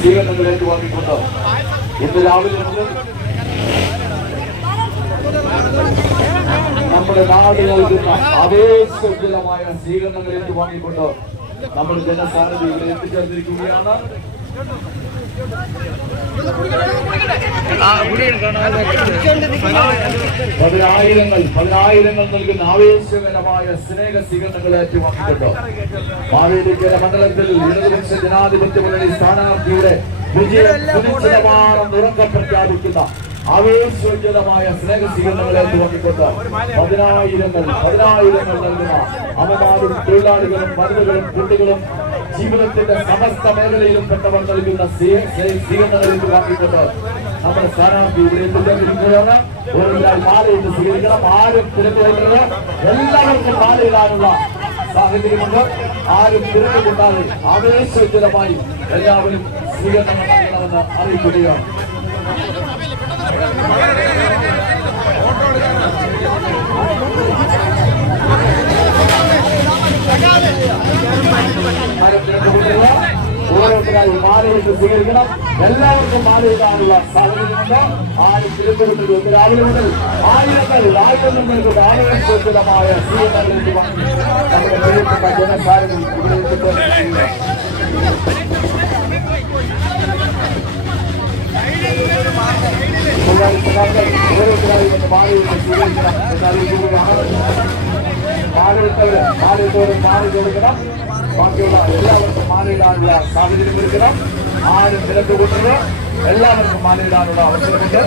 സ്വീകരണങ്ങൾ ഏറ്റുവാങ്ങിക്കൊണ്ട് ഇന്ന് രാവിലെ മുതൽ നമ്മുടെ നാട് നൽകുന്ന ആവേശോജ്വലമായ സ്വീകരണങ്ങൾ ഏറ്റുവാങ്ങിക്കൊണ്ട് നമ്മൾ ജനസാന്നിധ്യം എത്തിച്ചേർന്നിരിക്കുകയാണ്. പതിനായിരങ്ങൾ നൽകുന്ന ആവേശകരമായ സ്നേഹ സ്വീകരണങ്ങൾ ഏറ്റുവാങ്ങിക്കൊണ്ട് മാവേലിക്കര മണ്ഡലത്തിൽ ഇടതുപക്ഷ ജനാധിപത്യ മുന്നണി സ്ഥാനാർത്ഥിയുടെ വിജയം ഉറക്കം പ്രഖ്യാപിക്കുന്ന ആവേശോജ്വലമായ സ്നേഹ സ്വീകരണങ്ങൾ ഏറ്റുവാങ്ങിക്കൊണ്ട് പതിനായിരങ്ങൾ നൽകുന്ന അമ്മമാരും തൊഴിലാളികളും വനിതകളും കുട്ടികളും ജീവിതത്തിന്റെ സമസ്ത മേഖലയിലും പെട്ടവർ നൽകുന്ന സ്വീകരണങ്ങൾ ഏറ്റുവാങ്ങിക്കൊണ്ട് നമ്മുടെ സ്ഥാനാർത്ഥി ഇവിടെ എത്തിച്ചേർന്നിരിക്കുകയാണ്. ഓരോരാൾ മാലയിട്ട് സ്വീകരിക്കണം. ആരും തിരക്കുള്ളത് എല്ലാവർക്കും മാലയിടാനുള്ള സാഹചര്യമുണ്ട്. ആരും തിരക്കുകൂടാതെ ആവേശോജ്വലമായി എല്ലാവരും സ്വീകരണം നൽകണമെന്ന് അറിയിക്കുകയാണ്. ഓരോരുത്തരായി മാലയിട്ട് സ്വീകരിക്കണം. എല്ലാവർക്കും മാലയിടാനുള്ള സാഹചര്യമുണ്ട്. ആരും തിരുത്തുകൊണ്ടിരുന്നു. രാവിലെ മുതൽ ആയിരങ്ങൾ നൽകുന്ന ആവേശോജ്വലമായ സ്വീകരണങ്ങളിലേക്ക് വന്നു നമ്മുടെ പ്രിയപ്പെട്ട ജനസാരഥി ഇവിടെ എത്തിച്ചേർന്നിരിക്കുകയാണ്. ഓരോരുത്തരായി വന്ന് മാലയിട്ട് സ്വീകരിക്കണം എന്നറിയിക്കുകയാണ്. മാലയിട്ടവരും മാല കൊടുക്കണം. ബാക്കിയുള്ള എല്ലാവർക്കും മാലയിടാനുള്ള സാഹചര്യം ഒരുക്കണം. ആരും നിലത്തുകൊണ്ടത് എല്ലാവർക്കും മാലയിടാനുള്ള അവസരമുണ്ട്.